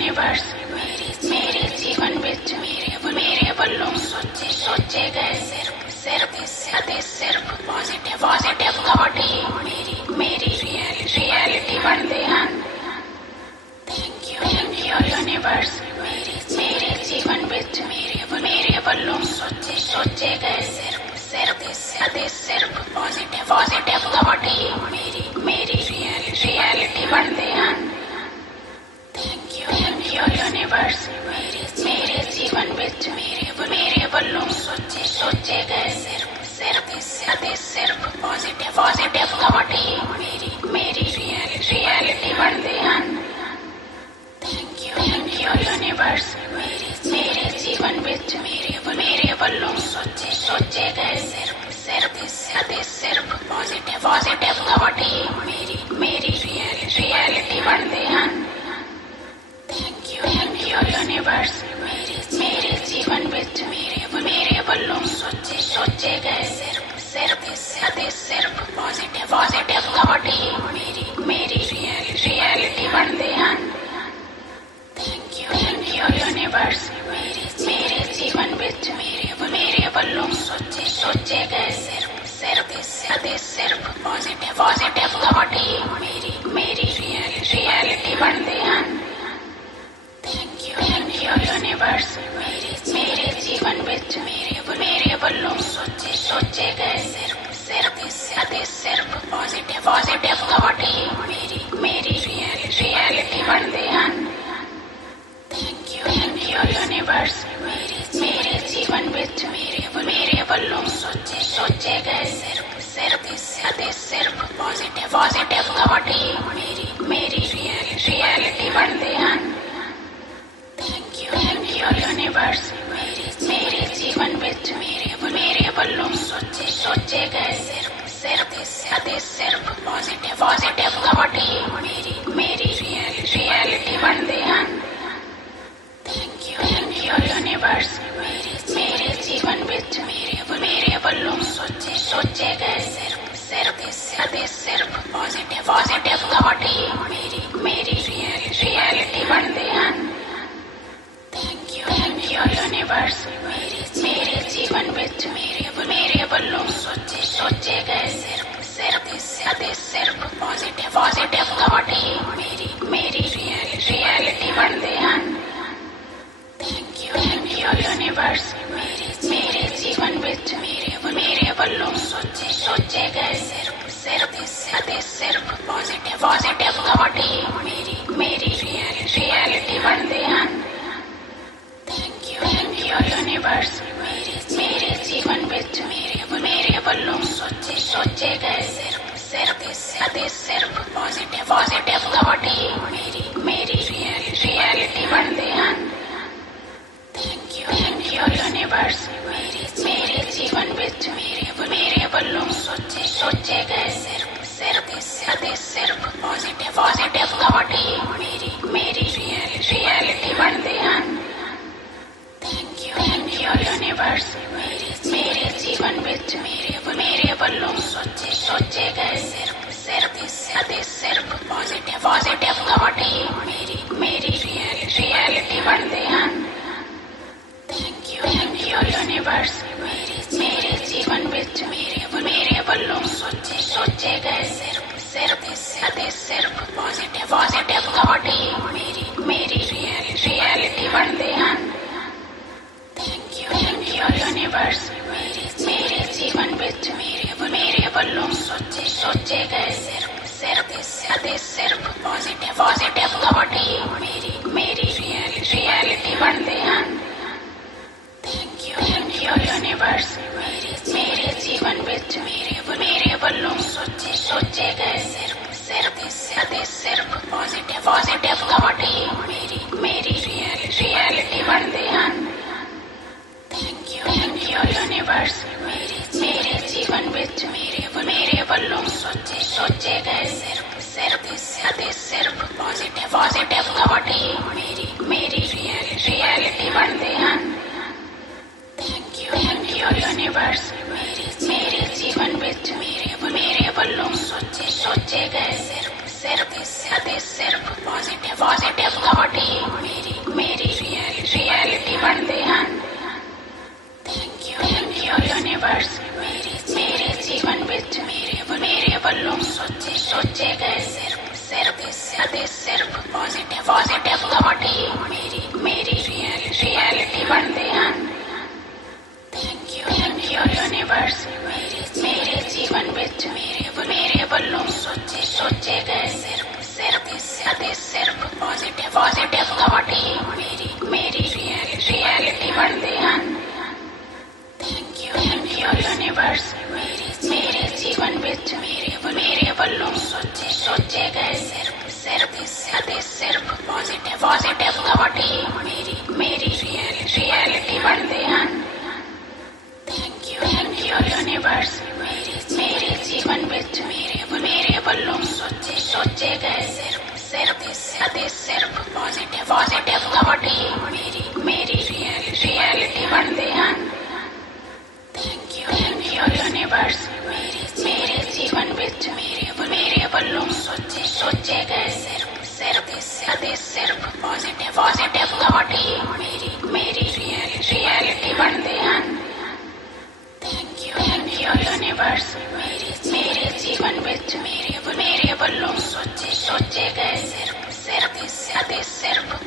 Universe मेरे जीवन विच मेरे वल्लों सोचे गए सिर्फ पॉजिटिव थॉट ही मेरी रियलिटी बनते हैं। थैंक यू यूनिवर्स मेरे जीवन विच मेरे वल्लों सोचे गए सिर्फ पॉजिटिव थॉट ही मेरी रियलिटी बनते हैं। थैंक यू यूनिवर्स मेरे जीवन विच मेरे वल्लों सोचे गए सिर्फ पॉजिटिव थॉट ही मेरी रियलिटी बनते हैं। थैंक यू यूनिवर्स मेरे जीवन विच मेरे वल्लों सोचे गए सिर्फ पॉजिटिव थॉट ही मेरी रियलिटी बनते हैं। थैंक यू यूनिवर्स मेरे जीवन विच मेरे वल्लों सोचे गए सिर्फ पॉजिटिव थॉट ही मेरी रियलिटी बनते हैं। थैंक यू यूनिवर्स मेरे जीवन विच मेरे वल्लों सोचे गए सिर्फ पॉजिटिव थॉट ही मेरी रियलिटी बनते हैं। थैंक यू यूनिवर्स मेरे जीवन विच मेरे वल्लों सोचे गए सिर्फ पॉजिटिव थॉट ही मेरी रियलिटी बनते हैं। थैंक यू यूनिवर्स मेरे जीवन विच मेरे वल्लों सोचे गए सिर्फ पॉजिटिव थॉट ही मेरी रियलिटी बनते हैं। थैंक यू यूनिवर्स मेरे जीवन विच मेरे वल्लों सोचे गए सिर्फ पॉजिटिव थॉट ही मेरी रियलिटी बनते हैं। थैंक यू यूनिवर्स मेरे जीवन विच मेरे वल्लों सोचे गए सिर्फ पॉजिटिव थॉट ही मेरी रियलिटी बनते हैं। थैंक यू यूनिवर्स मेरे जीवन विच मेरे वल्लों सोचे गए सिर्फ पॉजिटिव थॉट ही मेरी रियलिटी बनते हैं। थैंक यू यूनिवर्स मेरे जीवन विच मेरे वल्लों सोचे गए सिर्फ पॉजिटिव थॉट ही मेरी रियलिटी बनते हैं। थैंक यू यूनिवर्स मेरे जीवन विच मेरे वल्लों सोचे गए सिर्फ पॉजिटिव थॉट ही मेरी रियलिटी बनते हैं। थैंक यू यूनिवर्स मेरे जीवन विच मेरे वल्लों सोचे गए सिर्फ पॉजिटिव थॉट ही मेरी रियलिटी बनते हैं। थैंक यू यूनिवर्स मेरे जीवन विच मेरे वल्लों सोचे गए सिर्फ पॉजिटिव थॉट ही मेरी रियलिटी बनते हैं। थैंक यू यूनिवर्स मेरे जीवन विच मेरे वल्लों सोचे गए सिर्फ पॉजिटिव थॉट ही मेरी रियलिटी बनते हैं। थैंक यू यूनिवर्स मेरे जीवन विच मेरे वल्लों सोचे गए सिर्फ पॉजिटिव थॉट ही मेरी रियलिटी बनते हैं। थैंक यू यूनिवर्स मेरे जीवन विच मेरे वल्लों सोचे गए सिर्फ पॉजिटिव थॉट ही मेरी रियलिटी बनते हैं। थैंक यू यूनिवर्स मेरे जीवन विच मेरे वल्लों सोचे गए सिर्फ पॉजिटिव थॉट ही मेरी रियलिटी बनते हैं। थैंक यू यूनिवर्स मेरे जीवन विच मेरे वल्लों सोचे गए सिर्फ ਸਿਰਫ ਪੋਜ਼ਿਟਿਵ ਥਾਟ ਹੀ ਮੇਰੀ ਰਿਐਲਿਟੀ ਬਣਦੇ ਹਨ। ਥੈਂਕ ਯੂ ਯੂਨੀਵਰਸ, ਮੇਰੇ ਜੀਵਨ ਵਿੱਚ ਮੇਰੇ ਵੱਲੋਂ ਸੋਚੇ ਗਏ ਸਿਰਫ ਪੋਜ਼ਿਟਿਵ ਥਾਟ ਹੀ ਮੇਰੀ ਰਿਐਲਿਟੀ ਬਣਦੇ ਹਨ। ਥੈਂਕ ਯੂ ਯੂਨੀਵਰਸ, ਮੇਰੇ ਜੀਵਨ ਵਿੱਚ ਮੇਰੇ ਵੱਲੋਂ ਸੋਚੇ ਗਏ ਸਿਰਫ ਪੋਜ਼ਿਟਿਵ ਥਾਟ ਹੀ ਮੇਰੀ ਰਿਐਲਿਟੀ ਬਣਦੇ ਹਨ। ਥੈਂਕ ਯੂ ਯੂਨੀਵਰਸ, ਮੇਰੇ ਜੀਵਨ ਵਿੱਚ ਮੇਰੇ ਵੱਲੋਂ ਸੋਚੇ ਗਏ ਸਿਰਫ ਪੋਜ਼ਿਟਿਵ ਥਾਟ ਹੀ ਮੇਰੀ ਰਿਐਲਿਟੀ ਬਣਦੇ ਹਨ। ਥੈਂਕ ਯੂ ਯੂਨੀਵਰਸ, ਮੇਰੇ ਜੀਵਨ ਵਿੱਚ ਮੇਰੇ ਵੱਲੋਂ ਸੋਚੇ ਗਏ ਸਿਰਫ ਪੋਜ਼ਿਟਿਵ ਥਾਟ ਹੀ ਮੇਰੀ ਰਿਐਲਿਟੀ ਬਣਦੇ ਹਨ। ਥੈਂਕ ਯੂ ਯੂਨੀਵਰਸ, ਮੇਰੇ ਜੀਵਨ ਵਿੱਚ ਮੇਰੇ ਵੱਲੋਂ ਸੋਚੇ ਗਏ ਸਿਰਫ